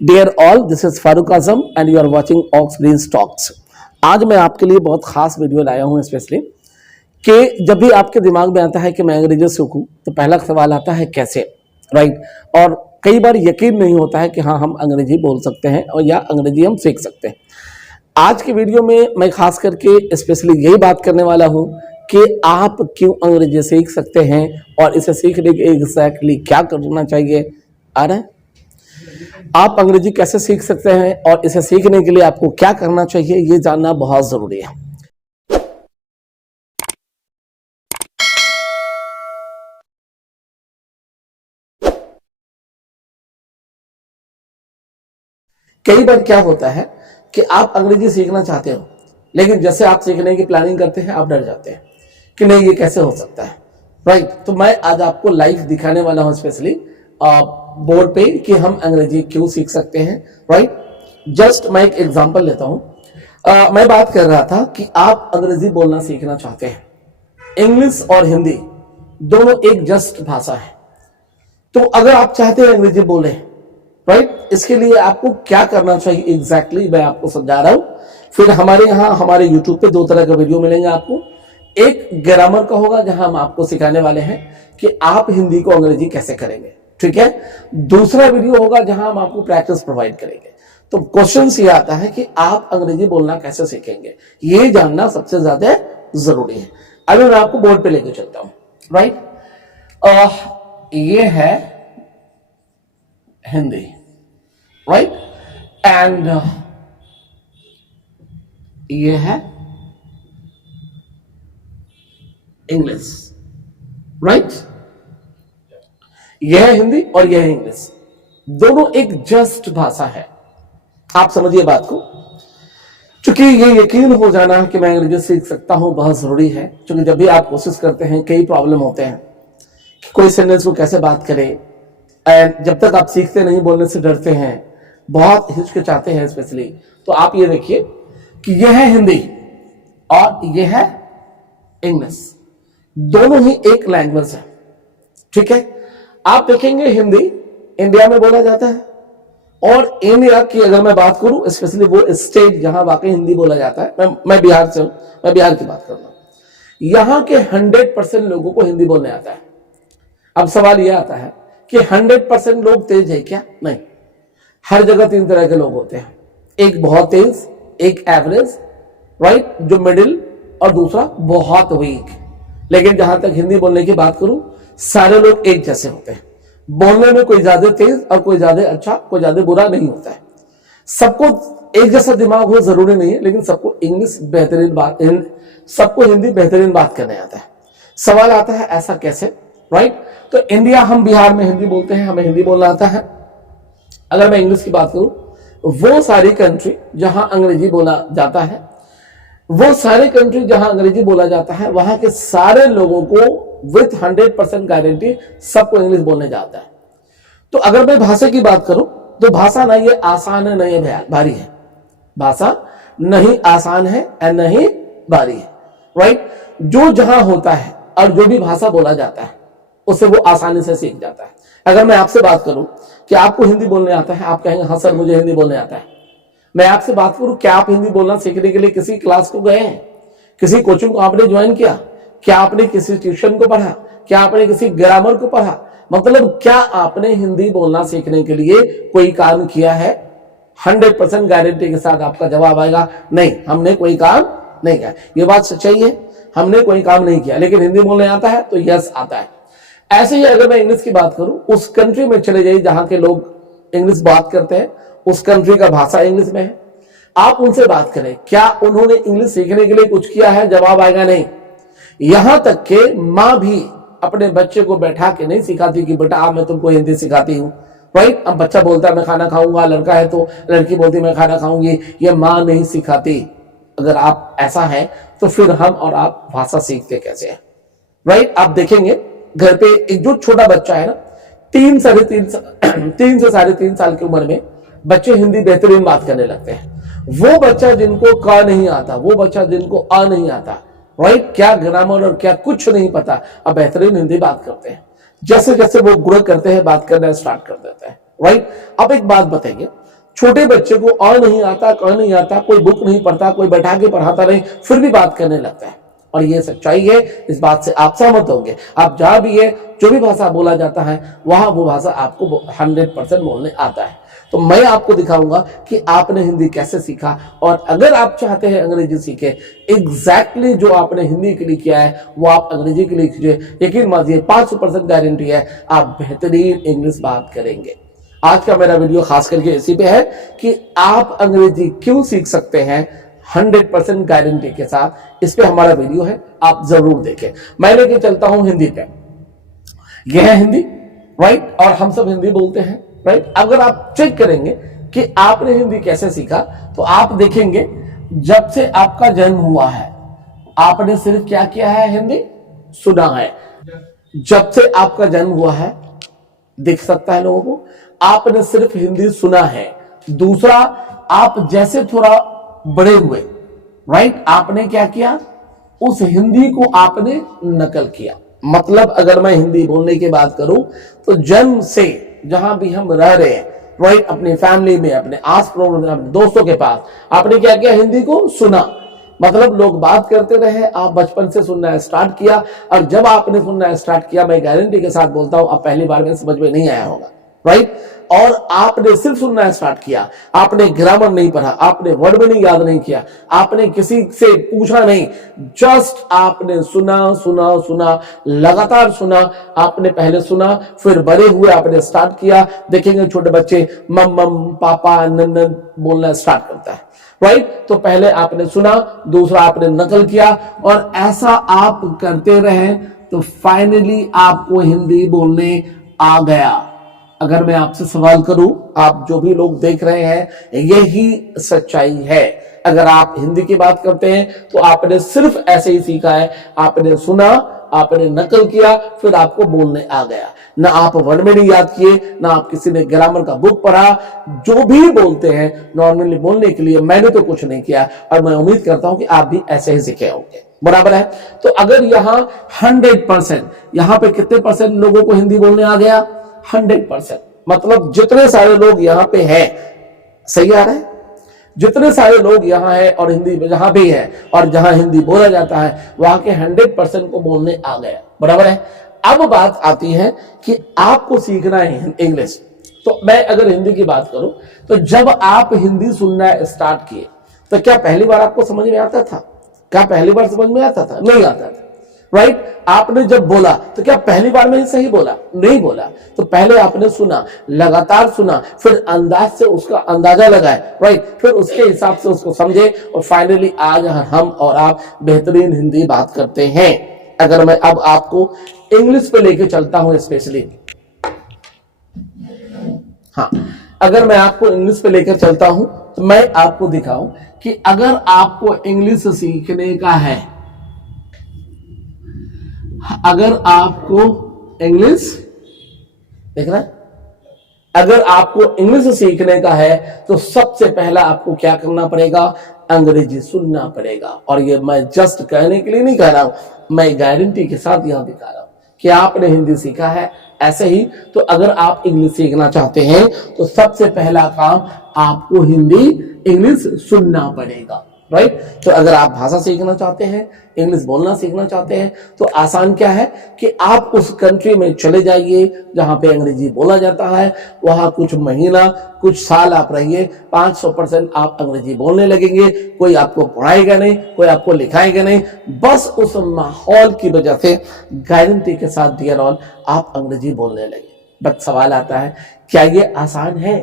Dear all, this is Farooq Azam and you are watching ox green stocks. आज मैं आपके लिए बहुत खास वीडियो लाया हूं स्पेशली कि जब भी आपके दिमाग में आता है कि मैं अंग्रेजी सीखूं तो पहला सवाल आता है कैसे, राइट। और कई बार यकीन नहीं होता है कि हाँ हम अंग्रेजी बोल सकते हैं और या अंग्रेजी हम सीख सकते हैं। आज की वीडियो में मैं खास करके स्पेशली यही बात करने वाला हूं कि आप क्यों अंग्रेजी सीख सकते हैं और इसे सीखने के एग्जैक्टली क्या करना चाहिए। आ रहा है, आप अंग्रेजी कैसे सीख सकते हैं और इसे सीखने के लिए आपको क्या करना चाहिए, ये जानना बहुत जरूरी है। कई बार क्या होता है कि आप अंग्रेजी सीखना चाहते हो, लेकिन जैसे आप सीखने की प्लानिंग करते हैं आप डर जाते हैं कि नहीं ये कैसे हो सकता है, राइट। तो मैं आज आपको लाइव दिखाने वाला हूं स्पेशली बोर्ड पे कि हम अंग्रेजी क्यों सीख सकते हैं, राइट। जस्ट मैं एक एग्जांपल लेता हूं। मैं बात कर रहा था कि आप अंग्रेजी बोलना सीखना चाहते हैं। इंग्लिश और हिंदी दोनों एक जस्ट भाषा है, तो अगर आप चाहते हैं अंग्रेजी बोले, राइट, इसके लिए आपको क्या करना चाहिए एग्जैक्टली मैं आपको समझा रहा हूं। फिर हमारे यहाँ हमारे यूट्यूब पे दो तरह का वीडियो मिलेंगे आपको। एक ग्रामर का होगा जहां हम आपको सिखाने वाले हैं कि आप हिंदी को अंग्रेजी कैसे करेंगे, ठीक है। दूसरा वीडियो होगा जहां हम आपको प्रैक्टिस प्रोवाइड करेंगे। तो क्वेश्चन ये आता है कि आप अंग्रेजी बोलना कैसे सीखेंगे, ये जानना सबसे ज्यादा जरूरी है। अभी मैं आपको बोर्ड पे लेके चलता हूं, राइट। ये है हिंदी, राइट, एंड ये है इंग्लिश, राइट। यह है हिंदी और यह है इंग्लिश, दोनों एक जस्ट भाषा है। आप समझिए बात को। चूंकि ये यकीन हो जाना कि मैं अंग्रेजी सीख सकता हूं बहुत जरूरी है, क्योंकि जब भी आप कोशिश करते हैं कई प्रॉब्लम होते हैं कि कोई सेंटेंस को कैसे बात करें, एंड जब तक आप सीखते नहीं बोलने से डरते हैं, बहुत हिचकिचाते हैं स्पेशली। तो आप ये देखिए कि यह है हिंदी और यह है इंग्लिश, दोनों ही एक लैंग्वेज है, ठीक है। आप देखेंगे हिंदी इंडिया में बोला जाता है, और इंडिया की अगर मैं बात करूं स्पेशली वो स्टेट जहां वाकई हिंदी बोला जाता है, मैं बिहार से हूं, मैं बिहार की बात कर रहा हूं। यहां के 100% लोगों को हिंदी बोलने आता है। अब सवाल यह आता है कि 100% लोग तेज है क्या? नहीं, हर जगह तीन तरह के लोग होते हैं, एक बहुत तेज, एक एवरेज, राइट, जो मिडिल, और दूसरा बहुत वीक। लेकिन जहां तक हिंदी बोलने की बात करूं, सारे लोग एक जैसे होते हैं। बोलने में कोई ज्यादा तेज और कोई ज्यादा अच्छा, कोई ज्यादा बुरा नहीं होता है। सबको एक जैसा दिमाग हो जरूरी नहीं है, लेकिन सबको इंग्लिश बेहतरीन बात, सबको हिंदी बेहतरीन बात करने आता है। सवाल आता है ऐसा कैसे, राइट। तो इंडिया, हम बिहार में हिंदी बोलते हैं, हमें हिंदी बोलना आता है। अगर मैं इंग्लिश की बात करूं, वो सारी कंट्री जहां अंग्रेजी बोला जाता है, वो सारे कंट्री जहां अंग्रेजी बोला जाता है, वहां के सारे लोगों को विथ 100% गारंटी सबको इंग्लिश बोलने जाता है। तो अगर मैं भाषा की बात करूं तो भाषा ना ये आसान है, ना ये भारी है। भाषा नहीं आसान है और नहीं भारी है, राइट। जो जहां होता है और जो भी भाषा बोला जाता है उसे वो आसानी से सीख जाता है। अगर मैं आपसे बात करूं कि आपको हिंदी बोलने आता है, आप कहेंगे हाँ सर मुझे हिंदी बोलने आता है। मैं आपसे बात करूं क्या आप हिंदी बोलना सीखने के लिए किसी क्लास को गए हैं, किसी कोचिंग को आपने ज्वाइन किया, क्या आपने किसी ट्यूशन को पढ़ा, क्या आपने किसी ग्रामर को पढ़ा, मतलब क्या आपने हिंदी बोलना सीखने के लिए कोई काम किया है? 100% गारंटी के साथ आपका जवाब आएगा नहीं, हमने कोई काम नहीं किया। ये बात सच्चाई है, हमने कोई काम नहीं किया, लेकिन हिंदी बोलने आता है तो यस आता है। ऐसे ही अगर मैं इंग्लिश की बात करूं, उस कंट्री में चले जाइए जहां के लोग इंग्लिश बात करते हैं, उस कंट्री का भाषा इंग्लिश में है, आप उनसे बात करें क्या उन्होंने इंग्लिश सीखने के लिए कुछ किया है? जवाब आएगा नहीं। यहां तक कि मां भी अपने बच्चे को बैठा के नहीं सिखाती कि बेटा आप मैं तुमको हिंदी सिखाती हूं, राइट। अब बच्चा बोलता है मैं खाना खाऊंगा, लड़का है तो लड़की बोलती मैं खाना खाऊंगी, ये मां नहीं सिखाती। अगर आप ऐसा है तो फिर हम और आप भाषा सीखते कैसे हैं, राइट। आप देखेंगे घर पे एक जो छोटा बच्चा है ना, 3 से 3.5 साल की उम्र में बच्चे हिंदी बेहतरीन बात करने लगते हैं। वो बच्चा जिनको क नहीं आता, वो बच्चा जिनको अ नहीं आता, राइट, क्या ग्रामर और क्या कुछ नहीं पता, अब बेहतरीन हिंदी बात करते हैं। जैसे जैसे वो ग्रो करते हैं बात करना स्टार्ट कर देते हैं, राइट। अब एक बात बताइए, छोटे बच्चे को और नहीं आता, क नहीं आता, कोई बुक नहीं पढ़ता, कोई बैठा के पढ़ाता नहीं, फिर भी बात करने लगता है। और ये सच्चाई है, इस बात से आप सहमत होंगे। आप जहां भी है, जो भी भाषा बोला जाता है, वहां वो भाषा आपको 100% बोलने आता है। तो मैं आपको दिखाऊंगा कि आपने हिंदी कैसे सीखा, और अगर आप चाहते हैं अंग्रेजी सीखे, एग्जैक्टली जो आपने हिंदी के लिए किया है वो आप अंग्रेजी के लिए कीजिए। यकीन मानिए 500% गारंटी है, आप बेहतरीन इंग्लिश बात करेंगे। आज का मेरा वीडियो खास करके इसी पे है कि आप अंग्रेजी क्यों सीख सकते हैं 100% गारंटी के साथ। इस पे हमारा वीडियो है, आप जरूर देखें। मैं लेके चलता हूं हिंदी पे। यह है हिंदी, राइट, और हम सब हिंदी बोलते हैं, राइट। अगर आप चेक करेंगे कि आपने हिंदी कैसे सीखा, तो आप देखेंगे जब से आपका जन्म हुआ है आपने सिर्फ क्या किया है, हिंदी सुना है। जब से आपका जन्म हुआ है, दिख सकता है लोगों को, आपने सिर्फ हिंदी सुना है। दूसरा, आप जैसे थोड़ा बड़े हुए, राइट, आपने क्या किया, उस हिंदी को आपने नकल किया। मतलब अगर मैं हिंदी बोलने की बात करूं तो जन्म से जहां भी हम रह रहे हैं, राइट, अपनी फैमिली में, अपने आस पड़ोस में, अपने दोस्तों के पास, आपने क्या किया, हिंदी को सुना। मतलब लोग बात करते रहे, आप बचपन से सुनना स्टार्ट किया, और जब आपने सुनना स्टार्ट किया, मैं गारंटी के साथ बोलता हूं, आप पहली बार में समझ में नहीं आया होगा, राइट। और आपने सिर्फ सुनना स्टार्ट किया, आपने ग्रामर नहीं पढ़ा, आपने वर्ड मीनिंग याद नहीं किया, आपने किसी से पूछा नहीं, जस्ट आपने सुना सुना सुना, लगातार सुना। आपने पहले सुना, फिर बड़े हुए आपने स्टार्ट किया। देखेंगे छोटे बच्चे मम मम पापा नन्नन बोलना स्टार्ट करता है, राइट। तो पहले आपने सुना, दूसरा आपने नकल किया, और ऐसा आप करते रहे तो फाइनली आपको हिंदी बोलने आ गया। अगर मैं आपसे सवाल करूं, आप जो भी लोग देख रहे हैं, यही सच्चाई है। अगर आप हिंदी की बात करते हैं तो आपने सिर्फ ऐसे ही सीखा है, आपने सुना, आपने नकल किया, फिर आपको बोलने आ गया। ना आप वर्ड मीनिंग याद किए, ना आप किसी ने ग्रामर का बुक पढ़ा। जो भी बोलते हैं नॉर्मली बोलने के लिए, मैंने तो कुछ नहीं किया, और मैं उम्मीद करता हूं कि आप भी ऐसे ही सीखे होंगे, बराबर है। तो अगर यहाँ 100%, यहाँ पे कितने परसेंट लोगों को हिंदी बोलने आ गया, 100%। मतलब जितने सारे लोग यहाँ पे हैं, सही आ रहा है, जितने सारे लोग यहाँ हैं और हिंदी जहां भी है और जहां हिंदी बोला जाता है, वहां के 100% को बोलने आ गया, बराबर है। अब बात आती है कि आपको सीखना है इंग्लिश। तो मैं अगर हिंदी की बात करूं, तो जब आप हिंदी सुनना स्टार्ट किए, तो क्या पहली बार आपको समझ में आता था? क्या पहली बार समझ में आता था? नहीं आता था, राइट। आपने जब बोला तो क्या पहली बार में ही सही बोला? नहीं बोला। तो पहले आपने सुना, लगातार सुना, फिर अंदाज से उसका अंदाजा लगाए, राइट, फिर उसके हिसाब से उसको समझे, और फाइनली आज हम और आप बेहतरीन हिंदी बात करते हैं। अगर मैं अब आपको इंग्लिश पे लेके चलता हूं स्पेशली, हाँ, अगर मैं आपको इंग्लिश पे लेकर चलता हूं तो मैं आपको दिखाऊं कि अगर आपको इंग्लिश सीखने का है, अगर आपको इंग्लिश, देख रहे हैं, अगर आपको इंग्लिश सीखने का है तो सबसे पहला आपको क्या करना पड़ेगा, अंग्रेजी सुनना पड़ेगा। और ये मैं जस्ट कहने के लिए नहीं कह रहा हूं, मैं गारंटी के साथ यहां दिखा रहा हूं कि आपने हिंदी सीखा है। ऐसे ही तो अगर आप इंग्लिश सीखना चाहते हैं तो सबसे पहला काम आपको हिंदी इंग्लिश सुनना पड़ेगा, राइट। तो अगर आप भाषा सीखना चाहते हैं, इंग्लिश बोलना सीखना चाहते हैं, तो आसान क्या है कि आप उस कंट्री में चले जाइए जहां पे अंग्रेजी बोला जाता है, वहां कुछ महीना, कुछ साल आप रहिए, 500% आप अंग्रेजी बोलने लगेंगे। कोई आपको पढ़ाएगा नहीं, कोई आपको लिखाएगा नहीं, बस उस माहौल की वजह से गारंटी के साथ डियर ऑल आप अंग्रेजी बोलने लगे। बट सवाल आता है, क्या ये आसान है?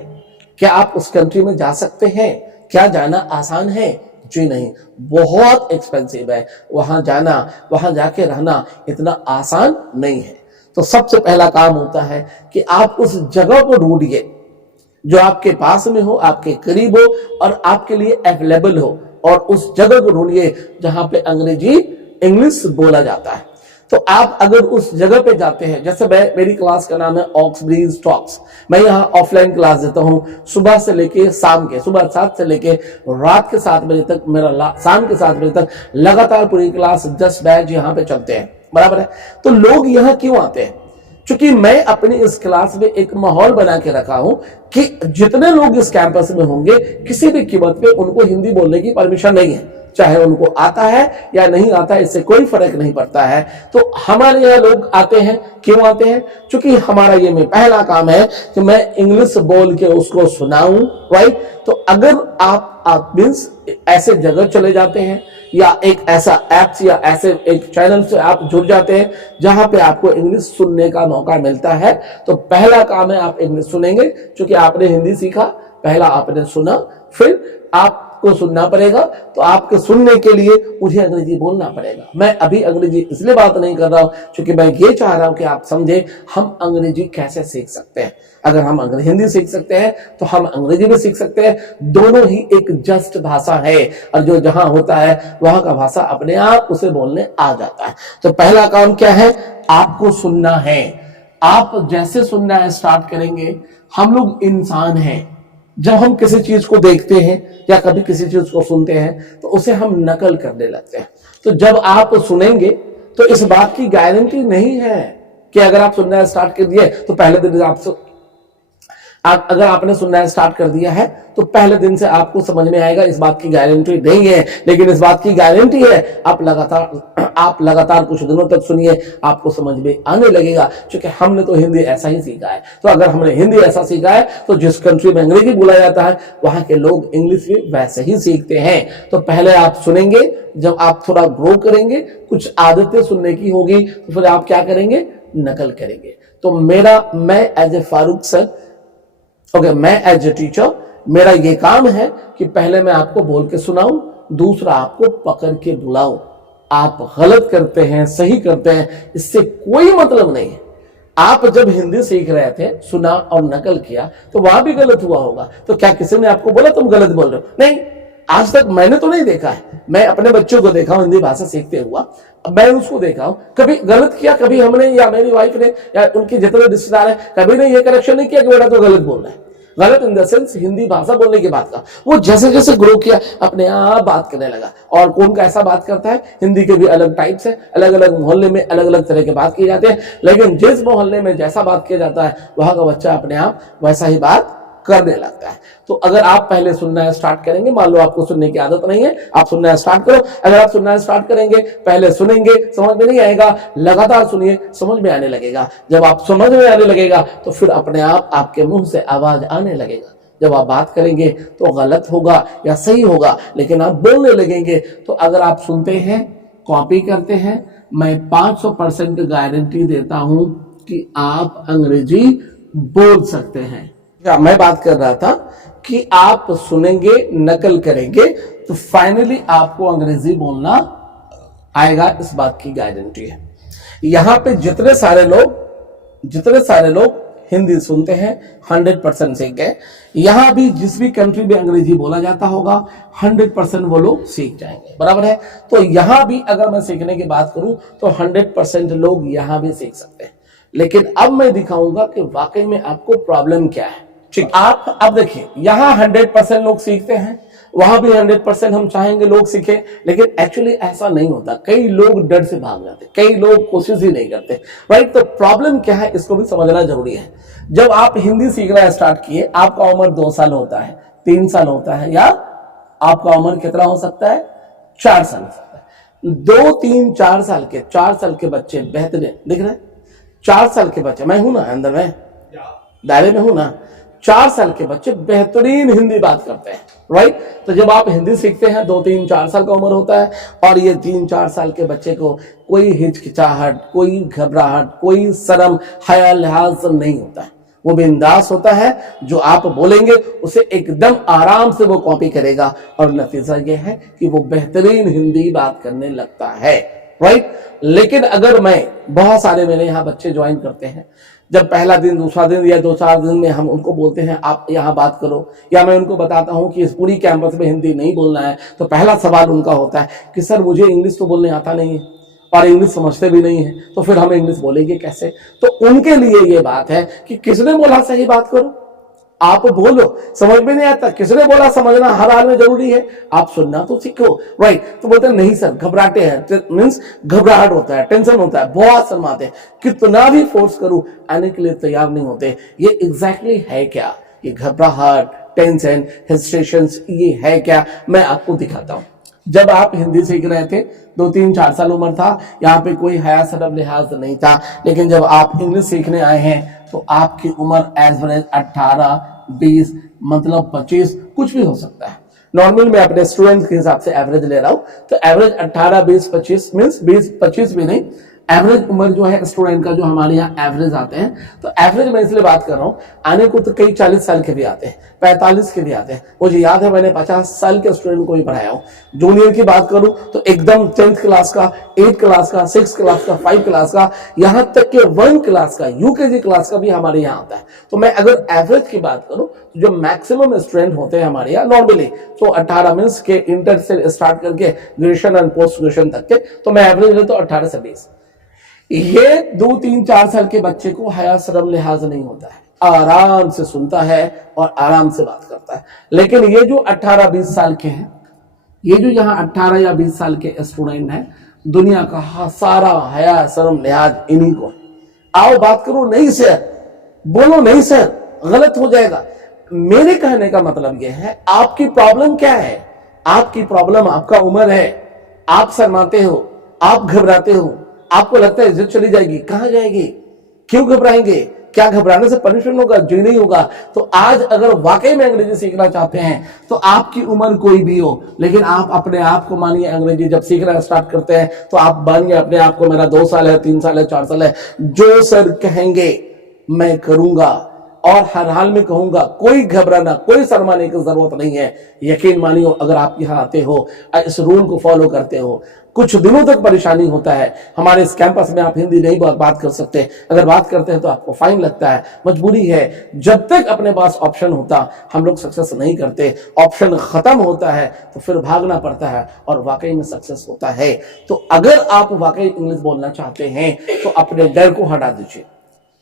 क्या आप उस कंट्री में जा सकते हैं? क्या जाना आसान है? जी नहीं, बहुत एक्सपेंसिव है वहां जाना, वहां जाके रहना इतना आसान नहीं है। तो सबसे पहला काम होता है कि आप उस जगह को ढूंढिए जो आपके पास में हो, आपके करीब हो और आपके लिए अवेलेबल हो, और उस जगह को ढूंढिए जहां पे अंग्रेजी इंग्लिश बोला जाता है। तो आप अगर उस जगह पे जाते हैं, जैसे मेरी क्लास का नाम है ऑक्सब्रीज टॉक्स, मैं यहाँ ऑफलाइन क्लास देता हूँ सुबह से लेके शाम के, सुबह 7 से लेके रात के 7 बजे तक, मेरा शाम के 7 बजे तक लगातार पूरी क्लास 10 बैच यहाँ पे चलते हैं, बराबर है। तो लोग यहाँ क्यों आते हैं? क्योंकि मैं अपनी इस क्लास में एक माहौल बना के रखा हूं कि जितने लोग इस कैंपस में होंगे किसी भी कीमत पे उनको हिंदी बोलने की परमिशन नहीं है, चाहे उनको आता है या नहीं आता है, इससे कोई फर्क नहीं पड़ता है। तो हमारे यहाँ लोग आते हैं, क्यों आते हैं? क्योंकि हमारा ये में पहला काम है कि मैं इंग्लिश बोल के उसको सुनाऊं, राइट। तो अगर आप मीन्स ऐसे जगह चले जाते हैं या एक ऐसा ऐप्स या ऐसे एक चैनल से आप जुड़ जाते हैं जहां पे आपको इंग्लिश सुनने का मौका मिलता है, तो पहला काम है आप इंग्लिश सुनेंगे। क्योंकि आपने हिंदी सीखा, पहला आपने सुना, फिर आपको सुनना पड़ेगा। तो आपके सुनने के लिए मुझे अंग्रेजी बोलना पड़ेगा। मैं अभी अंग्रेजी इसलिए बात नहीं कर रहा हूं क्योंकि मैं ये चाह रहा हूं कि आप समझे हम अंग्रेजी कैसे सीख सकते हैं। अगर हम हिंदी सीख सकते हैं तो हम अंग्रेजी भी सीख सकते हैं। दोनों ही एक जस्ट भाषा है और जो जहां होता है वहां का भाषा अपने आप उसे बोलने आ जाता है। तो पहला काम क्या है? आपको सुनना है। आप जैसे सुनना स्टार्ट करेंगे, हम लोग इंसान हैं, जब हम किसी चीज को देखते हैं या कभी किसी चीज को सुनते हैं तो उसे हम नकल करने लगते हैं। तो जब आप सुनेंगे तो इस बात की गारंटी नहीं है कि अगर आप सुनना स्टार्ट कर दिए तो पहले दिन अगर आपने सुनना स्टार्ट कर दिया है तो पहले दिन से आपको समझ में आएगा, इस बात की गारंटी नहीं है। लेकिन इस बात की गारंटी है आप लगातार कुछ दिनों तक सुनिए, आपको समझ में आने लगेगा। क्योंकि हमने तो हिंदी ऐसा ही सीखा है। तो अगर हमने हिंदी ऐसा सीखा है तो जिस कंट्री में अंग्रेजी बोला जाता है वहां के लोग इंग्लिश भी वैसे ही सीखते हैं। तो पहले आप सुनेंगे, जब आप थोड़ा ग्रो करेंगे, कुछ आदतें सुनने की होगी, तो फिर आप क्या करेंगे? नकल करेंगे। तो मैं एज ए फारूक सर, मैं एज ए टीचर, मेरा ये काम है कि पहले मैं आपको बोल के सुनाऊं, दूसरा आपको पकड़ के बुलाऊं। आप गलत करते हैं, सही करते हैं, इससे कोई मतलब नहीं है। आप जब हिंदी सीख रहे थे, सुना और नकल किया तो वहां भी गलत हुआ होगा। तो क्या किसी ने आपको बोला तुम गलत बोल रहे हो? नहीं, आज तक मैंने तो नहीं देखा है। मैं अपने बच्चों को देखा हूं हिंदी भाषा सीखते हुआ, मैं उसको देखा हूं, कभी गलत किया, कभी हमने या मेरी वाइफ ने या उनके जितने रिश्तेदार हैं, कभी ने ये करेक्शन नहीं किया कि बेटा तो गलत बोल रहा है। गलत इन द सेंस हिंदी भाषा बोलने की बात का, वो जैसे जैसे ग्रो किया अपने आप बात करने लगा। और कौन कैसा बात करता है? हिंदी के भी अलग टाइप्स है, अलग अलग मोहल्ले में अलग अलग तरह के बात की जाती है। लेकिन जिस मोहल्ले में जैसा बात किया जाता है वहां का बच्चा अपने आप वैसा ही बात करने लगता है। तो अगर आप पहले सुनना स्टार्ट करेंगे, मान लो आपको सुनने की आदत नहीं है, आप सुनना स्टार्ट करो। अगर आप सुनना स्टार्ट करेंगे, पहले सुनेंगे, समझ में नहीं आएगा, लगातार सुनिए, समझ में आने लगेगा। जब आप समझ में आने लगेगा तो फिर अपने आप आपके मुंह से आवाज आने लगेगा। जब आप बात करेंगे तो गलत होगा या सही होगा, लेकिन आप बोलने लगेंगे। तो अगर आप सुनते हैं, कॉपी करते हैं, मैं 500% गारंटी देता हूं कि आप अंग्रेजी बोल सकते हैं। मैं बात कर रहा था कि आप सुनेंगे, नकल करेंगे तो फाइनली आपको अंग्रेजी बोलना आएगा, इस बात की गारंटी है। यहां पे जितने सारे लोग हिंदी सुनते हैं 100% सीख गए। यहां भी जिस भी कंट्री में अंग्रेजी बोला जाता होगा 100% वो लोग सीख जाएंगे, बराबर है। तो यहां भी अगर मैं सीखने की बात करूं तो 100% लोग यहां भी सीख सकते हैं। लेकिन अब मैं दिखाऊंगा कि वाकई में आपको प्रॉब्लम क्या है। ठीक, आप अब देखिए, यहां 100% लोग सीखते हैं, वहां भी 100% हम चाहेंगे लोग सीखे, लेकिन एक्चुअली ऐसा नहीं होता। कई लोग डर से भाग जाते, कई लोग कोशिश ही नहीं करते, राइट। तो प्रॉब्लम क्या है इसको भी समझना जरूरी है। जब आप हिंदी सीखना स्टार्ट किए, आपका उम्र 2 साल होता है, 3 साल होता है, या आपका उम्र कितना हो सकता है? 4 साल हो सकता है। 2, 3, 4 साल के बच्चे बेहतरीन दिख रहे हैं। 4 साल के बच्चे, मैं हूं ना अंदर में, दायरे में हूं ना, 4 साल के बच्चे बेहतरीन हिंदी बात करते हैं, राइट। तो जब आप हिंदी सीखते हैं 2, 3, 4 साल का उम्र होता है, और ये 3, 4 साल के बच्चे को कोई हिचकिचाहट, कोई घबराहट, कोई शर्म, हया लिहाज नहीं होता है। वो बिंदास होता है, जो आप बोलेंगे उसे एकदम आराम से वो कॉपी करेगा, और नतीजा ये है कि वो बेहतरीन हिंदी बात करने लगता है, राइट। लेकिन अगर बहुत सारे मेरे यहाँ बच्चे ज्वाइन करते हैं, जब पहला दिन, दूसरा दिन या 2-4 दिन में हम उनको बोलते हैं आप यहाँ बात करो, या मैं उनको बताता हूँ कि इस पूरी कैंपस में हिंदी नहीं बोलना है, तो पहला सवाल उनका होता है कि सर मुझे इंग्लिश तो बोलने आता नहीं है और इंग्लिश समझते भी नहीं है, तो फिर हम इंग्लिश बोलेंगे कैसे? तो उनके लिए ये बात है कि किसने बोला सही बात करो? आप बोलो, समझ में नहीं आता, किसने बोला समझना हर हाल में जरूरी है, आप सुनना तो सीखो, राइट। तो बोलते हैं नहीं सर घबराते हैं, मीन्स घबराहट होता है, टेंशन होता है, बहुत शर्माते हैं, कितना भी फोर्स करूं आने के लिए तैयार नहीं होते। ये एग्जैक्टली है क्या, ये घबराहट, टेंशन, हेजिटेशन, ये है क्या, मैं आपको दिखाता हूं। जब आप हिंदी सीख रहे थे 2-3-4 साल उम्र था, यहाँ पे कोई हया शर्म लिहाज नहीं था, लेकिन जब आप इंग्लिश सीखने आए हैं तो आपकी उम्र एवरेज 18, 20 मतलब 25 कुछ भी हो सकता है। नॉर्मल मैं अपने स्टूडेंट्स के हिसाब से एवरेज ले रहा हूं, तो एवरेज 18, 20, 25 मीन्स 20-25 भी नहीं, एवरेज उम्र जो है स्टूडेंट का, जो हमारे यहाँ एवरेज आते हैं, तो एवरेज मैं इसलिए बात कर रहा हूं, आने को तो कई 40 साल के भी आते हैं, 45 के भी आते हैं। मुझे याद है मैंने 50 साल के स्टूडेंट को ही पढ़ाया हूं। जूनियर की बात करूं तो एकदम 10th क्लास का, 8th क्लास का, 6th क्लास का, 5 क्लास का, यहां तक के 1 क्लास का, यूकेजी क्लास का भी हमारे यहाँ आता है। तो मैं अगर एवरेज की बात करूं तो जो मैक्सिमम स्टूडेंट होते हैं हमारे यहाँ नॉर्मली, तो 18 मीन्स के इंटर से स्टार्ट करके ग्रेजुएशन एंड पोस्ट ग्रेजुएशन तक के, तो मैं एवरेज ले तो 18 से 20। ये 2-3-4 साल के बच्चे को हया शर्म लिहाज नहीं होता है, आराम से सुनता है और आराम से बात करता है। लेकिन ये जो 18-20 साल के हैं, ये जो यहाँ 18 या 20 साल के स्टूडेंट हैं, दुनिया का सारा हया शर्म लिहाज इन्हीं को है। आओ बात करो, नहीं सर, बोलो नहीं सर, गलत हो जाएगा। मेरे कहने का मतलब यह है, आपकी प्रॉब्लम क्या है, आपकी प्रॉब्लम आपका उम्र है, आप शर्माते हो, आप घबराते हो, आपको लगता है इज्जत चली जाएगी, कहां जाएगी, क्यों घबराएंगे, क्या घबराने से पनिशमेंट होगा, जी नहीं होगा। तो आज अगर वाकई में अंग्रेजी सीखना चाहते हैं तो आपकी उम्र कोई भी हो, लेकिन आप अपने आप को मानिए, अंग्रेजी जब सीखना स्टार्ट करते हैं तो आप मानिए अपने आप को, मेरा 2 साल है, 3 साल है, 4 साल है, जो सर कहेंगे मैं करूंगा और हर हाल में कहूंगा, कोई घबराना, कोई शर्माने की जरूरत नहीं है। यकीन मानियो, अगर आप यहाँ आते हो, इस रूल को फॉलो करते हो, कुछ दिनों तक परेशानी होता है। हमारे इस कैंपस में आप हिंदी नहीं बात कर सकते, अगर बात करते हैं तो आपको फाइन लगता है, मजबूरी है। जब तक अपने पास ऑप्शन होता हम लोग सक्सेस नहीं करते, ऑप्शन खत्म होता है तो फिर भागना पड़ता है और वाकई में सक्सेस होता है। तो अगर आप वाकई इंग्लिश बोलना चाहते हैं तो अपने डर को हटा दीजिए,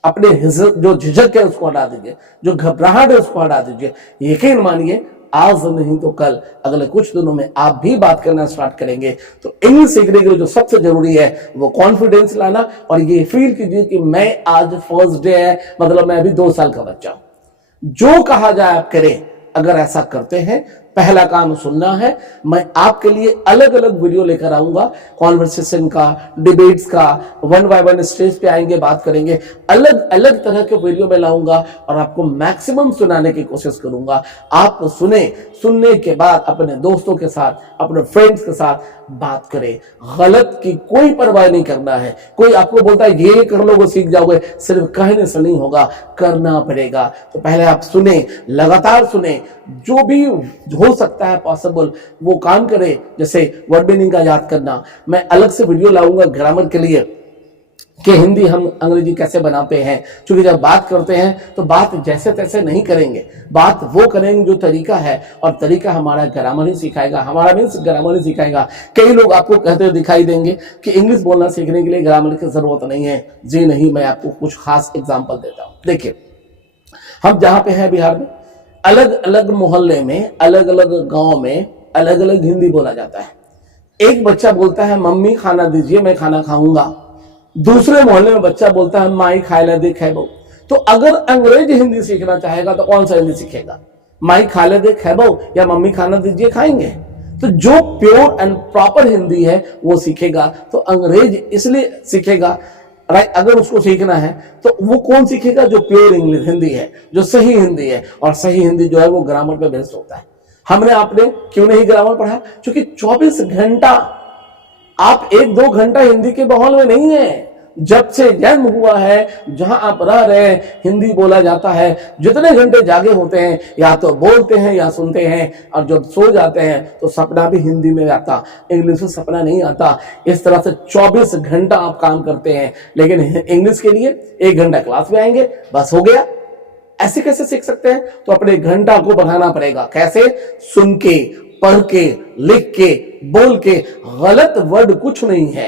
अपने जो झिझक है उसको हटा दीजिए, जो घबराहट है उसको हटा दीजिए। यकीन मानिए, आज नहीं तो कल, अगले कुछ दिनों में आप भी बात करना स्टार्ट करेंगे। तो इंग्लिश सीखने के लिए जो सबसे जरूरी है वो कॉन्फिडेंस लाना, और ये फील कीजिए कि मैं आज फर्स्ट डे है, मतलब मैं अभी 2 साल का बच्चा हूं। जो कहा जाए आप करें। अगर ऐसा करते हैं, पहला काम सुनना है। मैं आपके लिए अलग अलग वीडियो लेकर आऊंगा, कॉन्वर्सेशन का, डिबेट्स का, 1 by 1 स्टेज पे आएंगे, बात करेंगे, अलग अलग तरह के वीडियो में लाऊंगा और आपको मैक्सिमम सुनाने की कोशिश करूंगा। आप सुनने के बाद अपने दोस्तों के साथ, अपने फ्रेंड्स के साथ बात करें। गलत की कोई परवाह नहीं करना है। कोई आपको बोलता है ये कर लो वो सीख जाओगे, सिर्फ कहने से नहीं होगा, करना पड़ेगा। तो पहले आप सुने, लगातार सुने, जो भी हो सकता है पॉसिबल वो काम करें। जैसे वर्ड मीनिंग का याद करना, मैं अलग से वीडियो लाऊंगा ग्रामर के लिए कि हिंदी हम अंग्रेजी कैसे बनाते हैं, क्योंकि जब बात करते हैं तो बात जैसे तैसे नहीं करेंगे, बात वो करेंगे जो तरीका है, और तरीका हमारा ग्रामर ही सिखाएगा, हमारा मीन्स ग्रामर ही सिखाएगा। कई लोग आपको कहते हुए दिखाई देंगे कि इंग्लिश बोलना सीखने के लिए ग्रामर की जरूरत नहीं है। जी नहीं, मैं आपको कुछ खास एग्जाम्पल देता हूँ। देखिए, हम जहाँ पे हैं बिहार में, अलग अलग मोहल्ले में, अलग अलग गांव में अलग अलग हिंदी बोला जाता है। एक बच्चा बोलता है मम्मी खाना दीजिए, मैं खाना खाऊंगा। दूसरे मोहल्ले में बच्चा बोलता है माई खाए दे खैबो। तो अगर अंग्रेजी हिंदी सीखना चाहेगा तो कौन सा हिंदी सीखेगा, माई खाले दे खैबो या मम्मी खाना दीजिए खाएंगे? तो जो प्योर एंड प्रॉपर हिंदी है वो सीखेगा। तो अंग्रेज इसलिए सीखेगा, राइट। अगर उसको सीखना है तो वो कौन सीखेगा? जो प्योर इंग्लिश हिंदी है, जो सही हिंदी है। और सही हिंदी जो है वो ग्रामर पे बेस्ड होता है। हमने आपने क्यों नहीं ग्रामर पढ़ा? क्योंकि 24 घंटा आप 1-2 घंटा हिंदी के माहौल में नहीं है। जब से जन्म हुआ है, जहां आप रह रहे हैं, हिंदी बोला जाता है। जितने घंटे जागे होते हैं या तो बोलते हैं या सुनते हैं, और जब सो जाते हैं तो सपना भी हिंदी में आता, इंग्लिश में सपना नहीं आता। इस तरह से 24 घंटा आप काम करते हैं। लेकिन इंग्लिश के लिए 1 घंटा क्लास में आएंगे, बस हो गया। ऐसे कैसे सीख सकते हैं? तो अपने घंटा को बढ़ाना पड़ेगा। कैसे? सुन के, पढ़ के, लिख के, बोल के। गलत वर्ड कुछ नहीं है,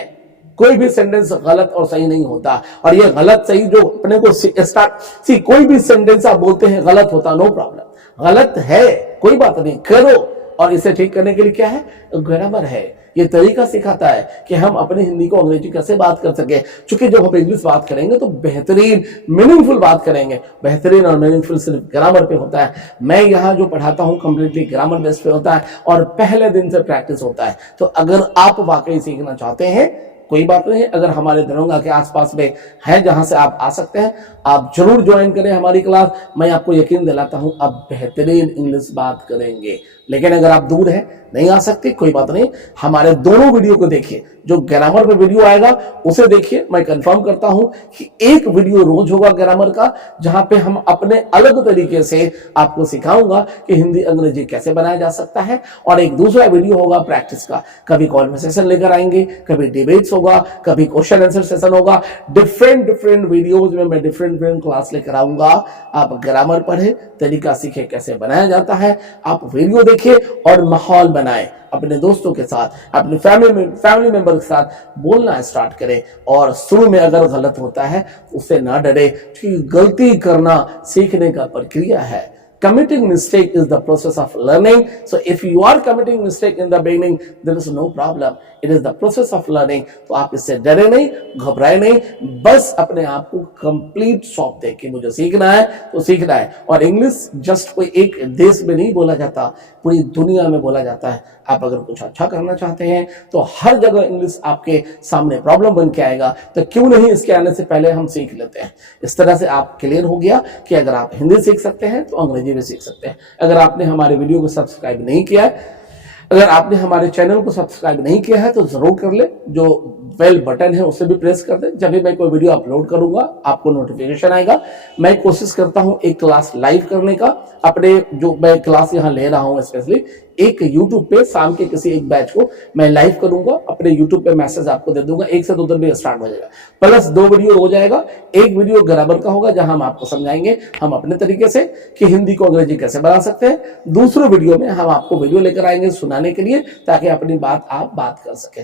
कोई भी सेंटेंस गलत और सही नहीं होता। और ये गलत सही जो अपने को स्टार्ट कोई भी सेंटेंस आप बोलते हैं गलत होता, नो प्रॉब्लम, गलत है कोई बात नहीं, करो। और इसे ठीक करने के लिए क्या है, ग्रामर है। ये तरीका सिखाता है कि हम अपने हिंदी को अंग्रेजी कैसे बात कर सके। क्योंकि जब हम इंग्लिश बात करेंगे तो बेहतरीन मीनिंगफुल बात करेंगे। बेहतरीन और मीनिंगफुल सिर्फ ग्रामर पे होता है। मैं यहाँ जो पढ़ाता हूँ कंप्लीटली ग्रामर बेस पे होता है और पहले दिन से प्रैक्टिस होता है। तो अगर आप वाकई सीखना चाहते हैं, कोई बात नहीं, अगर हमारे दरभंगा के आसपास में है जहां से आप आ सकते हैं, आप जरूर ज्वाइन करें हमारी क्लास। मैं आपको यकीन दिलाता हूं आप बेहतरीन इंग्लिश बात करेंगे। लेकिन अगर आप दूर हैं, नहीं आ सकते, कोई बात नहीं, हमारे दोनों वीडियो को देखिए। जो ग्रामर पे वीडियो आएगा उसे देखिए। मैं कंफर्म करता हूं कि एक वीडियो रोज होगा ग्रामर का, जहां पे हम अपने अलग तरीके से आपको सिखाऊंगा कि हिंदी अंग्रेजी कैसे बनाया जा सकता है। और एक दूसरा वीडियो होगा प्रैक्टिस का। कभी कॉन्वर्सेशन लेकर आएंगे, कभी डिबेट्स होगा, कभी क्वेश्चन आंसर सेशन होगा। डिफरेंट वीडियोज में मैं डिफरेंट क्लास लेकर आऊंगा। आप ग्रामर पढ़े, तरीका सीखे कैसे बनाया जाता है, आप वीडियो देखिए और माहौल बनाए अपने दोस्तों के साथ, अपने फैमिली मेंबर के साथ बोलना स्टार्ट करें। और शुरू में अगर गलत होता है उससे ना डरे, क्योंकि गलती करना सीखने का प्रक्रिया है। Committing mistake is the process of learning. So if you are committing mistake in the beginning, there is no problem. It is the process of learning. तो आप इससे डरे नहीं, घबराए नहीं, बस अपने आप को कंप्लीट सौंप दे कि मुझे सीखना है तो सीखना है। और इंग्लिश जस्ट कोई एक देश में नहीं बोला जाता, पूरी दुनिया में बोला जाता है। आप अगर कुछ अच्छा करना चाहते हैं तो हर जगह इंग्लिश आपके सामने प्रॉब्लम बन के आएगा। तो क्यों नहीं इसके आने से पहले हम सीख लेते हैं। इस तरह से आप क्लियर हो गया कि अगर आप हिंदी सीख सकते हैं तो अंग्रेजी भी सीख सकते हैं। अगर आपने हमारे वीडियो को सब्सक्राइब नहीं किया है, अगर आपने हमारे चैनल को सब्सक्राइब नहीं किया है तो जरूर कर ले। जो बेल बटन है उसे भी प्रेस कर दे। जब भी मैं कोई वीडियो अपलोड करूंगा आपको नोटिफिकेशन आएगा। मैं कोशिश करता हूं एक क्लास लाइव करने का। अपने जो मैं क्लास यहां ले रहा हूं स्पेशली एक YouTube पे शाम के किसी एक बैच को मैं लाइव करूंगा। अपने YouTube पे मैसेज आपको दे दूंगा, 1 से 2 दिन में स्टार्ट हो जाएगा। प्लस 2 वीडियो हो जाएगा। एक वीडियो ग्रामर का होगा जहां हम आपको समझाएंगे हम अपने तरीके से कि हिंदी को अंग्रेजी कैसे बना सकते हैं। दूसरे वीडियो में हम आपको वीडियो लेकर आएंगे सुनाने के लिए, ताकि अपनी बात आप बात कर सकें।